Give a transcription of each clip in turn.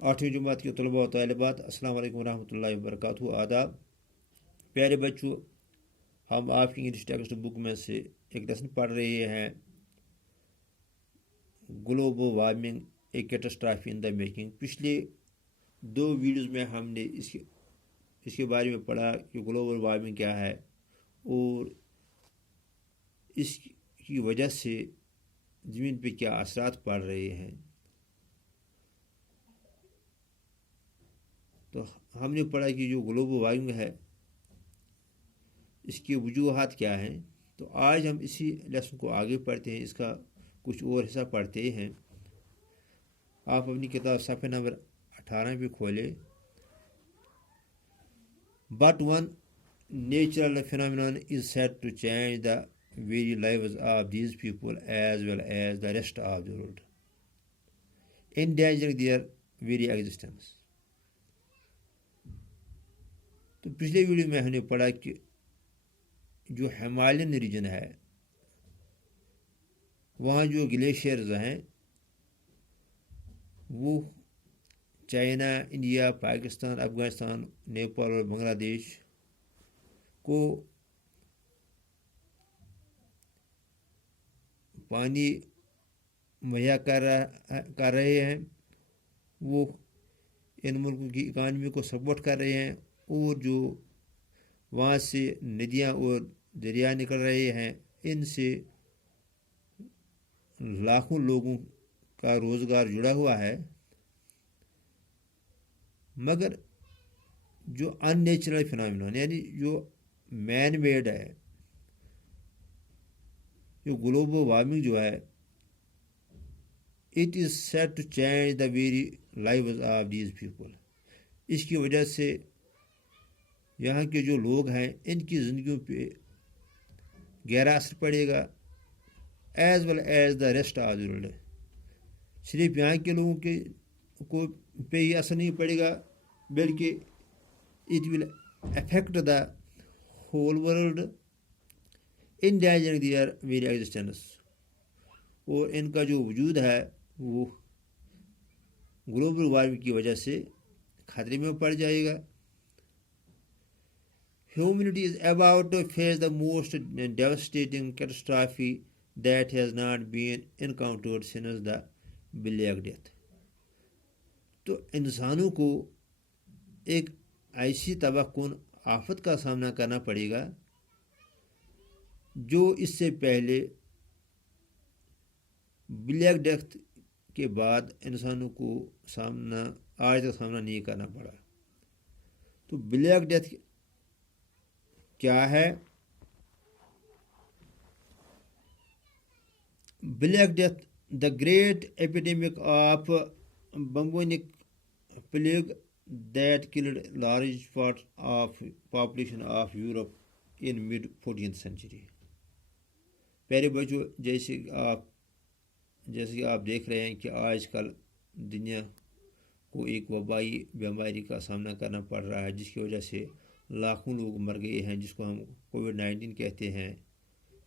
آٹھویں جماعت کے طلباء و طالبات، السلام علیکم ورحمۃ اللہ وبرکاتہ، آداب۔ پیارے بچوں، ہم آپ کی انگلش ٹیکسٹ بک میں سے ایک لیسن پڑھ رہے ہیں، global warming a catastrophe in the making. پچھلے دو ویڈیوز میں ہم نے اس کے بارے میں پڑھا کہ گلوبل وارمنگ کیا ہے اور اس کی وجہ سے زمین پہ کیا اثرات پڑ رہے ہیں۔ تو ہم نے پڑھا کہ جو گلوبل وارمنگ ہے اس کی وجوہات کیا ہیں۔ تو آج ہم اسی لیسن کو آگے پڑھتے ہیں، اس کا کچھ اور حصہ پڑھتے ہیں۔ آپ اپنی کتاب صفحہ نمبر 18 پہ کھولیں۔ But one natural phenomenon is said to change the very lives of these people as well as the rest of the world, endangering their very existence. تو پچھلے ویڈیو میں ہم نے پڑھا کہ جو ہمالین ریجن ہے وہاں جو گلیشیئرز ہیں وہ چائنا، انڈیا، پاکستان، افغانستان، نیپال اور بنگلہ دیش کو پانی مہیا کر رہے ہیں، وہ ان ملکوں کی اکانومی کو سپورٹ کر رہے ہیں، اور جو وہاں سے ندیاں اور دریا نکل رہے ہیں ان سے لاکھوں لوگوں کا روزگار جڑا ہوا ہے۔ مگر جو ان نیچرل فنامینون یعنی جو مین میڈ ہے، جو گلوبل وارمنگ جو ہے، it is set to change the very lives of these people. اس کی وجہ سے یہاں کے جو لوگ ہیں ان کی زندگیوں پہ گہرا اثر پڑے گا، as well as the rest of the world. صرف یہاں کے لوگوں کو پہ ہی اثر نہیں پڑے گا بلکہ it will affect the whole world, endangering their very existence, اور ان کا جو وجود ہے وہ گلوبل وارمنگ کی وجہ سے خطرے میں پڑ جائے گا۔ Humanity is about to face the most devastating catastrophe that has not been encountered since the Black Death۔ تو انسانوں کو ایک ایسی تباہ کن آفت کا سامنا کرنا پڑے گا جو اس سے پہلے بلیک ڈیتھ کے بعد انسانوں کو آج تک سامنا نہیں کرنا پڑا۔ تو بلیک ڈیتھ کیا ہے؟ Black death, the great epidemic of bubonic plague that killed large part of population of Europe in mid 14th century۔ پیارے بچوں، جیسے کہ آپ دیکھ رہے ہیں کہ آج کل دنیا کو ایک وبائی بیماری کا سامنا کرنا پڑ رہا ہے جس کی وجہ سے لاکھوں لوگ مر گئے ہیں، جس کو ہم کووڈ-19 کہتے ہیں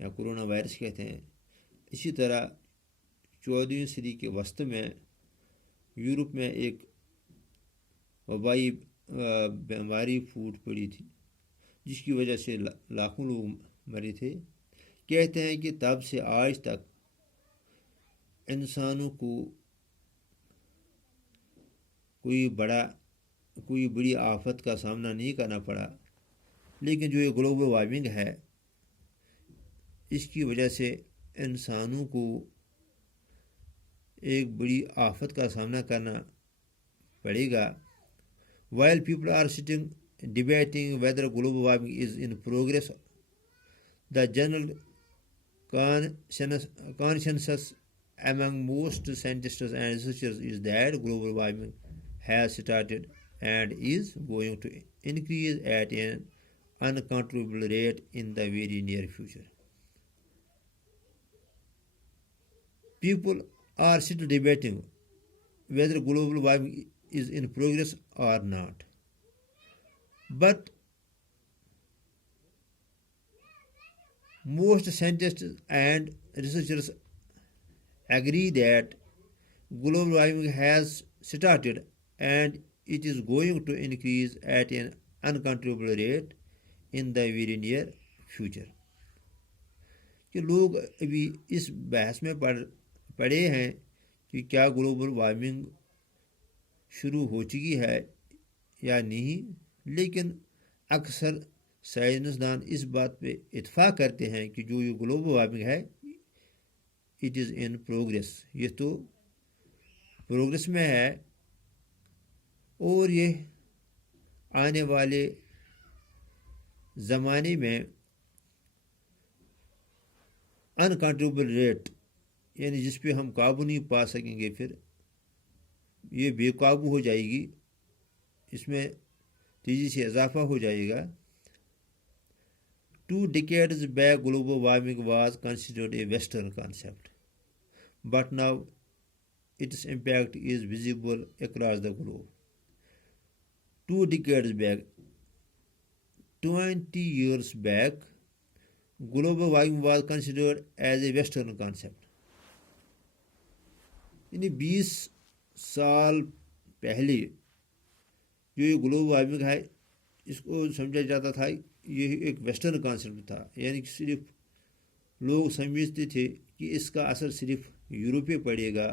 یا کرونا وائرس کہتے ہیں۔ اسی طرح 14ویں صدی کے وسط میں یورپ میں ایک وبائی بیماری پھوٹ پڑی تھی جس کی وجہ سے لاکھوں لوگ مرے تھے۔ کہتے ہیں کہ تب سے آج تک انسانوں کو کوئی بڑی آفت کا سامنا نہیں کرنا پڑا، لیکن جو یہ گلوبل وارمنگ ہے اس کی وجہ سے انسانوں کو ایک بڑی آفت کا سامنا کرنا پڑے گا۔ While people are sitting debating whether global warming is in progress, the general consensus among most scientists and researchers is that global warming has started and is going to increase at an uncontrollable rate in the very near future۔ People are still debating whether global warming is in progress or not, but most scientists and researchers agree that global warming has started and it is going to increase at an uncontrollable rate in the very near future. کہ لوگ ابھی اس بحث میں پڑے ہیں کہ کیا global warming شروع ہو چکی ہے یا نہیں، لیکن اکثر سائنسدان اس بات پہ اتفاق کرتے ہیں کہ جو یہ گلوبل وارمنگ ہے اٹ از ان پروگریس، یہ تو پروگریس میں ہے اور یہ آنے والے زمانے میں انکنٹرولیبل ریٹ، یعنی جس پہ ہم قابو نہیں پا سکیں گے، پھر یہ بے قابو ہو جائے گی، اس میں تیزی سے اضافہ ہو جائے گا. 2 decades back global warming was considered a Western concept, but now its impact is visible across the globe. 2 decades back, 20 years back, global warming was considered as a Western concept. یعنی 20 سال پہلے جو یہ گلوبل وارمنگ ہے اس کو سمجھا جاتا تھا یہ ایک ویسٹرن کانسیپٹ تھا، یعنی کہ صرف لوگ سمجھتے تھے کہ اس کا اثر صرف یورپ پہ پڑے گا،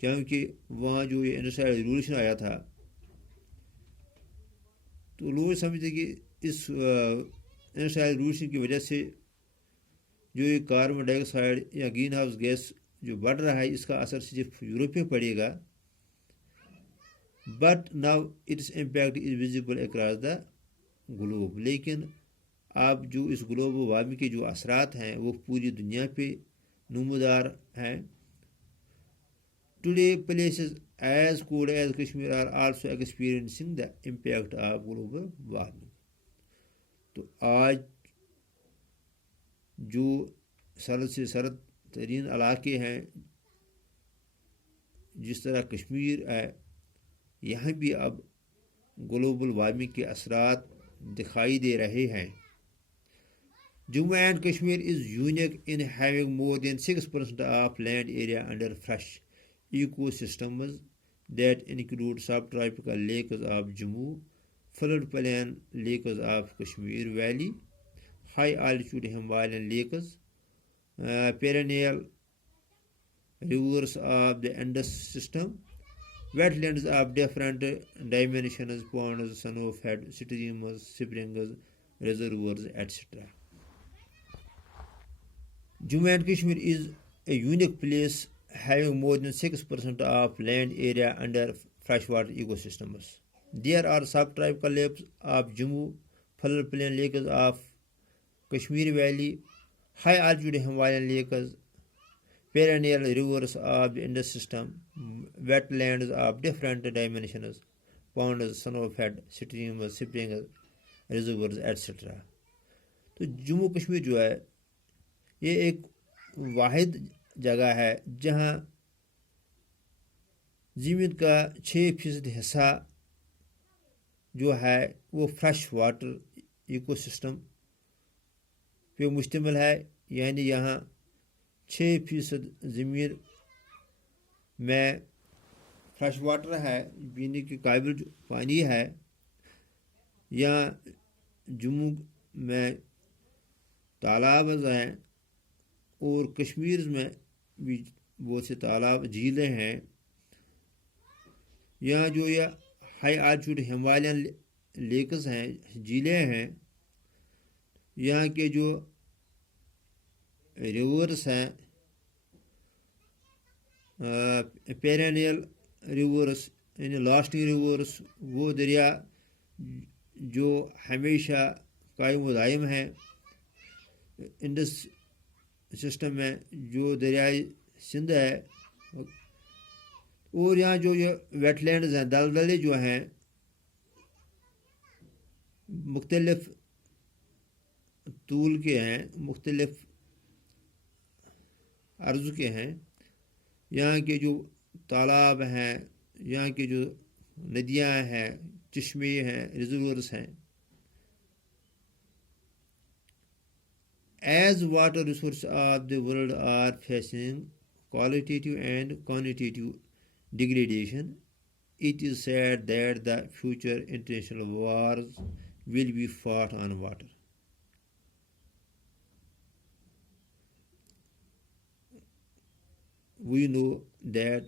کیونکہ وہاں جو یہ انڈسٹریل ریولیوشن آیا تھا تو لوگ سمجھتے کہ اس انڈسٹریل ریولیوشن کی وجہ سے جو یہ کاربن ڈائی آکسائڈ یا گرین ہاؤس گیس جو بڑھ رہا ہے اس کا اثر صرف یورپ پہ پڑے گا. But now its impact is visible across the globe, لیکن اب جو اس گلوبل وارمنگ کے جو اثرات ہیں وہ پوری دنیا پہ نمودار ہیں. Today places as cold as Kashmir are also experiencing the impact of global warming. تو آج جو سرد سے سرد ترین علاقے ہیں جس طرح کشمیر ہے، یہاں بھی اب گلوبل وارمنگ کے اثرات دکھائی دے رہے ہیں. Jammu and Kashmir is unique in having more than 6% of land area under fresh ecosystems that include subtropical lakes of Jammu, flood plain lakes of Kashmir valley, high altitude Himalayan lakes, perennial rivers of the Indus system, wetlands of different dimensions, ponds, snow-fed streams, springs, reservoirs, etc. Jammu and Kashmir is a unique place having more than 6% of land area under freshwater ecosystems. There are subtropical lakes of Jammu, floodplain lakes of Kashmir Valley, high altitude Himalayan lakes, perennial rivers of the Indus system, wetlands of different dimensions, ponds, snow-fed streams, springs, reservoirs, etc. تو جموں کشمیر جو ہے یہ ایک واحد جگہ ہے جہاں زمین کا 6% حصہ جو ہے وہ فریش واٹر ایکو سسٹم پہ مشتمل ہے، یعنی یہاں 6% زمین میں فریش واٹر ہے، پینے کے قابل جو پانی ہے. یہاں جموں میں تالاب ہیں اور کشمیر میں بھی بہت سے تالاب جھیلیں ہیں. یہاں جو یہ ہائی آلٹیٹیوڈ ہمالیان لیکس ہیں، جھیلیں ہیں. یہاں کے جو ریورس ہیں، پیرینیل ریورس یعنی لاسٹنگ ریورس، وہ دریا جو ہمیشہ قائم و دائم ہیں. انڈس سسٹم میں جو دریائے سندھ ہے، اور یہاں جو یہ ویٹ لینڈز ہیں، دلدلے جو ہیں مختلف طول کے ہیں، مختلف عرض کے ہیں. یہاں کے جو تالاب ہیں، یہاں کے جو ندیاں ہیں، چشمے ہیں، ریزرورس ہیں. As water resources of the world are facing qualitative and quantitative degradation, it is said that the future international wars will be fought on water. We know that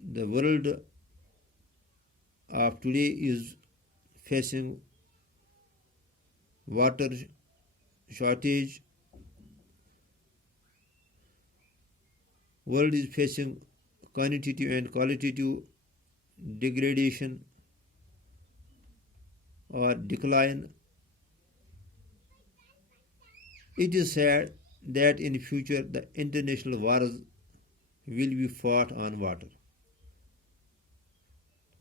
the world of today is facing water shortage. World is facing quantitative and qualitative degradation or decline. It is said that in future the international wars will be fought on water.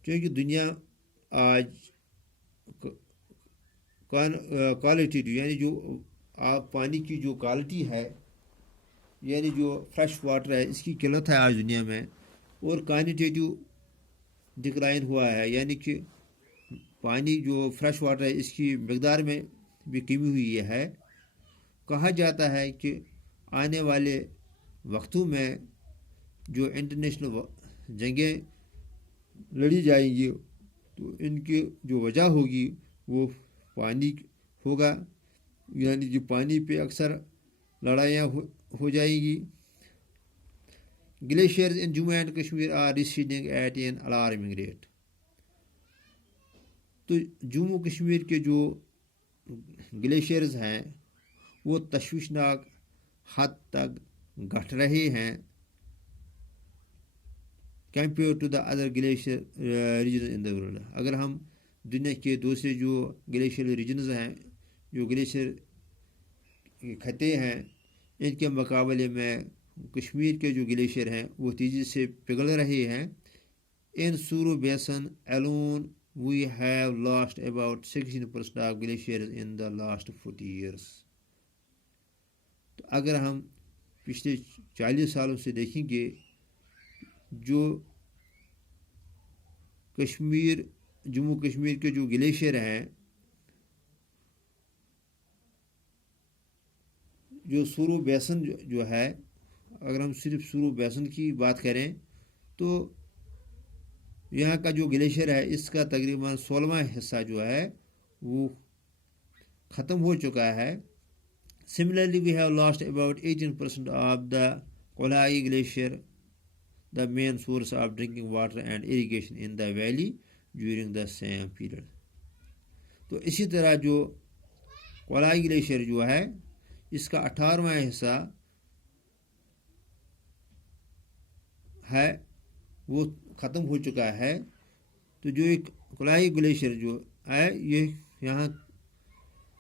کیونکہ دنیا آج qualitative یعنی جو آپ پانی کی جو quality ہے یعنی جو فریش واٹر ہے اس کی قلت ہے آج دنیا میں، اور کوانٹیٹیو ڈکلائن ہوا ہے یعنی کہ پانی جو فریش واٹر ہے اس کی مقدار میں بھی کمی ہوئی ہے. کہا جاتا ہے کہ آنے والے وقتوں میں جو انٹرنیشنل جنگیں لڑی جائیں گی تو ان کی جو وجہ ہوگی وہ پانی ہوگا، یعنی کہ پانی پہ اکثر لڑائیاں ہو جائیں گی. Glaciers in Jammu and Kashmir are receding at an alarming rate. تو جموں کشمیر کے جو گلیشیئرز ہیں وہ تشویشناک حد تک گھٹ رہے ہیں compare to the other glacier regions in the world. اگر ہم دنیا کے دوسرے جو گلیشیئر ریجنز ہیں، جو گلیشیئر خطے ہیں، ان کے مقابلے میں کشمیر کے جو گلیشیئر ہیں وہ تیزی سے پگھل رہے ہیں. ان سورو بیسن alone we have lost about 16% of glaciers in the last 40 years. تو اگر ہم پچھلے 40 سالوں سے دیکھیں گے جو کشمیر جموں کشمیر کے جو گلیشیئر ہیں، جو سورو بیسن جو ہے، اگر ہم صرف سورو بیسن کی بات کریں تو یہاں کا جو گلیشیئر ہے اس کا تقریباً 16واں حصہ جو ہے وہ ختم ہو چکا ہے. Similarly, we have lost about 18% of the Kolai glacier, the main source of drinking water and irrigation in the valley during the same period. تو اسی طرح جو کولائی گلیشیئر جو ہے اس کا 18واں حصہ ہے وہ ختم ہو چکا ہے. تو جو ایک کولائی گلیشیئر جو ہے یہ یہاں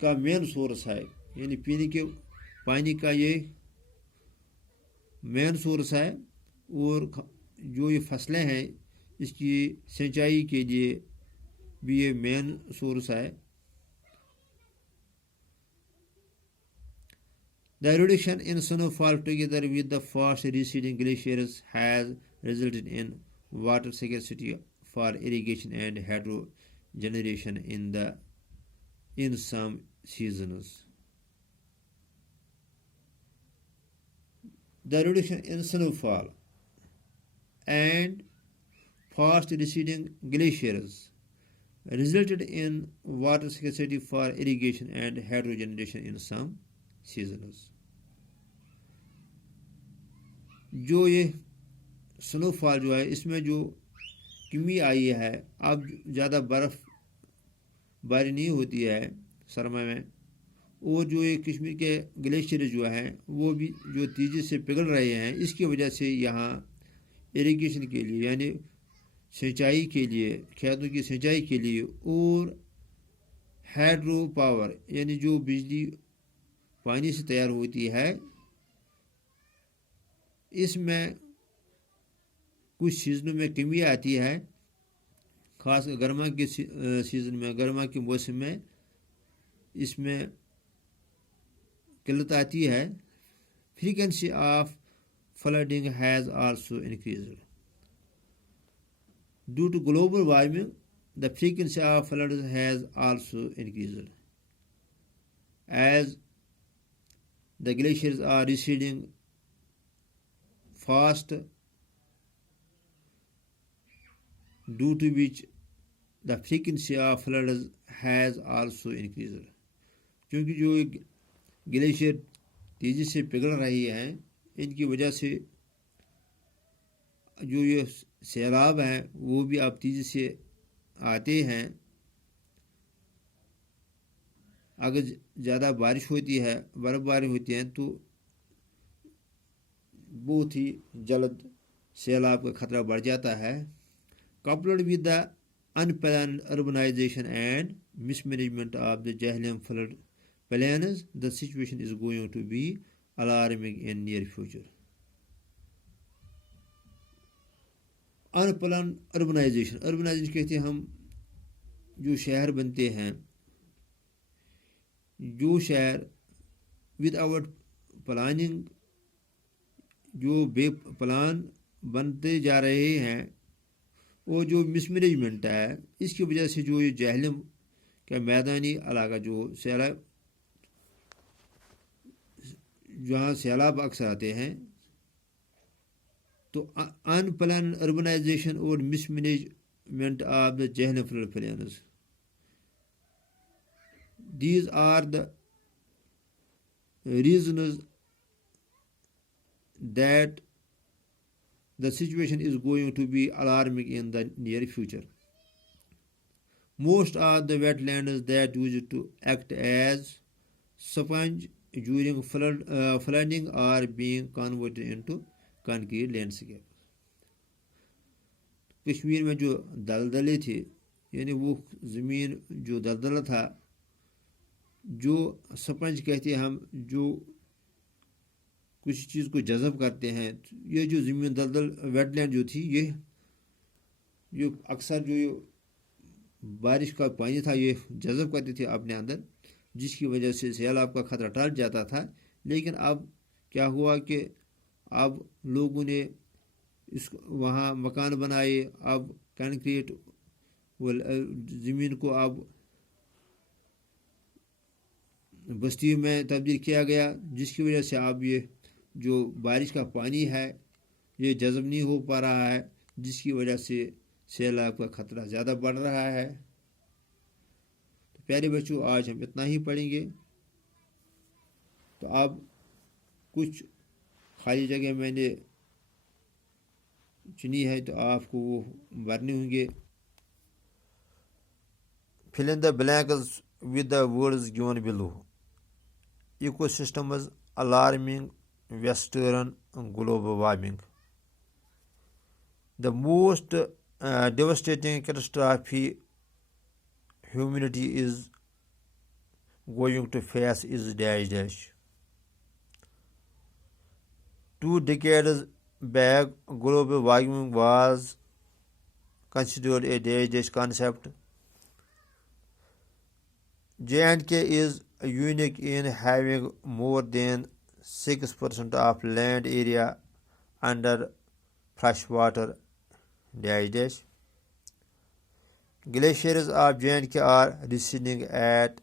کا مین سورس ہے، یعنی پینے کے پانی کا یہ مین سورس ہے، اور جو یہ فصلیں ہیں اس کی سینچائی کے لیے بھی یہ مین سورس ہے. The reduction in snowfall together with the fast receding glaciers has resulted in water scarcity for irrigation and hydro generation in some seasons. The reduction in snowfall and fast receding glaciers resulted in water scarcity for irrigation and hydro generation in some seasons. جو یہ سنو فال جو ہے اس میں جو کمی آئی ہے، اب زیادہ برف باری نہیں ہوتی ہے سرما میں، اور جو یہ کشمیر کے گلیشیئر جو ہیں وہ بھی جو تیزی سے پگھل رہے ہیں، اس کی وجہ سے یہاں اریگیشن کے لیے یعنی سینچائی کے لیے، کھیتوں کی سینچائی کے لیے، اور ہائیڈرو پاور یعنی جو بجلی پانی سے تیار ہوتی ہے، اس میں کچھ سیزنوں میں کمی آتی ہے، خاص گرما کے سیزن میں، گرما کے موسم میں اس میں قلت آتی ہے. Frequency of flooding has also increased due to global warming. The frequency of floods has also increased as the glaciers are receding fast due to which the frequency of floods has also increased. کیونکہ جو glacier تیزی سے پگھل رہی ہیں ان کی وجہ سے جو یہ سیلاب ہیں وہ بھی اب تیزی سے آتے ہیں. اگر زیادہ بارش ہوتی ہے برف باری ہوتی ہے تو بہت ہی جلد سیلاب کا خطرہ بڑھ جاتا ہے. coupled with the unplanned urbanization and mismanagement of the Jhelum flood plans, the situation is going to be alarming in near future. unplanned urbanization کہتے ہیں ہم جو شہر بنتے ہیں، جو شہر ود آؤٹ پلاننگ جو بے پلان بنتے جا رہے ہیں، اور جو مس مینجمنٹ ہے اس کی وجہ سے جو یہ جہلم کا میدانی علاقہ جو سیلاب جہاں سیلاب اکثر آتے ہیں، تو ان پلان اربنائزیشن اور mismanagement of the Jhelum flood plains, these are the reasons that the situation is going to be alarming in the near future. Most of the wetlands that used to act as sponge during flooding are being converted into concrete landscape. Kashmir میں جو دلدلے تھے، یعنی وہ زمین جو دلدلہ تھا، جو sponge کہتے ہیں ہم، جو کچھ چیز کو جذب کرتے ہیں، یہ جو زمین دلدل ویٹ لینڈ جو تھی، یہ اکثر جو بارش کا پانی تھا یہ جذب کرتے تھے اپنے اندر، جس کی وجہ سے سیلاب کا خطرہ ٹل جاتا تھا. لیکن اب کیا ہوا کہ اب لوگوں نے وہاں مکان بنائے، اب کنکریٹ زمین کو اب بستی میں تبدیل کیا گیا، جس کی وجہ سے اب یہ جو بارش کا پانی ہے یہ جذب نہیں ہو پا رہا ہے، جس کی وجہ سے سیلاب کا خطرہ زیادہ بڑھ رہا ہے. تو پیارے بچوں، آج ہم اتنا ہی پڑھیں گے. تو اب کچھ خالی جگہ میں نے چنی ہے تو آپ کو وہ بھرنے ہوں گے. fill in the blanks with the words given below. Ecosystems alarming western global warming. The most devastating catastrophe humanity is going to face is dash. 2 decades back, global warming was considered a dash concept. J&K is unique in having more than 6% of land area under freshwater dash. Glaciers of J&K are receding at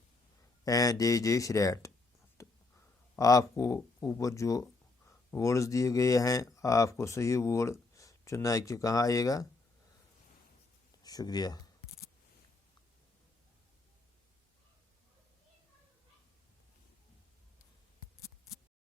an dash rate. آپ کو اوپر جو words دیے گئے ہیں آپ کو صحیح ورڈ چننا ہے کہ کہاں آئے گا. شکریہ.